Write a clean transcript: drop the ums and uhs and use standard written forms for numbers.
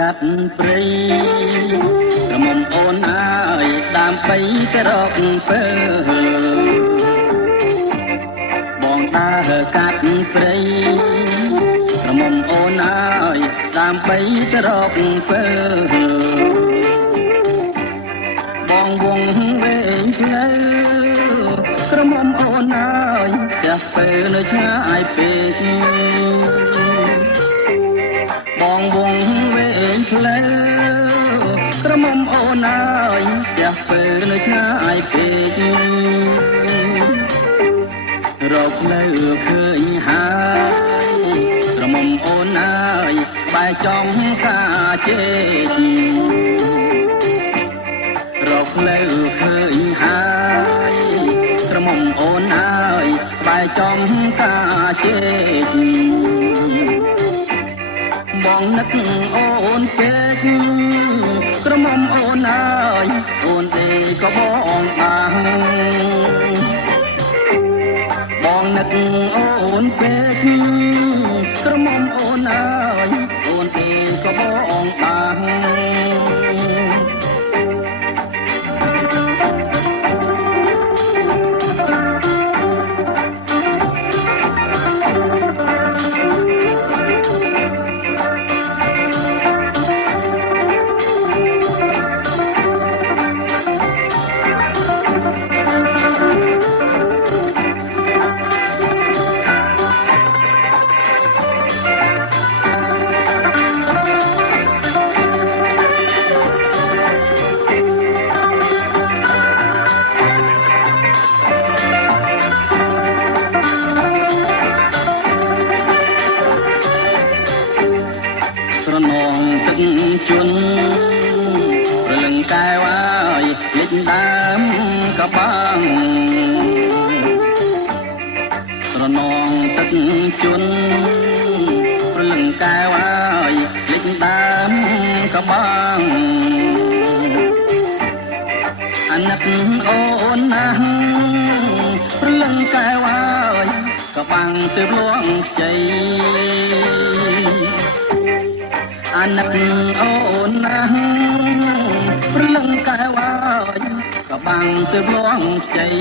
កាត់ព្រៃក្រមុំអូនអើយដើម្បីទៅរកពើបងដើរកាត់ព្រៃក្រមុំអូនអើយដើម្បីទៅរកពើបងវងវែងផ្លូវក្រមុំអូនអើយចាស់ពេលនៅឆ្ងាយពេកបងវងវែងផ្លូវក្រមុំអូនអើយចាស់ពេលនៅឆ្ងាយពេករកផ្លូវឃើញហើយក្រមុំអូនអើយបែរចំការជេករកផ្លូវឃើញហើយក្រមុំអូនអើយបែរចំការជេកបងនឹកអូនពេកក្រមុំអូនអើយអូនទេក៏បងបានបងនឹកអូនពេកក្រមុំអូនអើយអូនទេក៏បងបានជន់ព្រលឹងកែវអើយលេចដើមកបាំងស្រនងទឹកជន់ព្រលឹងកែវអើយលេចដើមកបាំងអាណិតអូនណាស់ព្រលឹងកែវអើយកបាំងទើបលួងជ័យអាណិតអូនណាស់ព្រលឹងកែវអើយក៏បាំងទើបលងជ័យ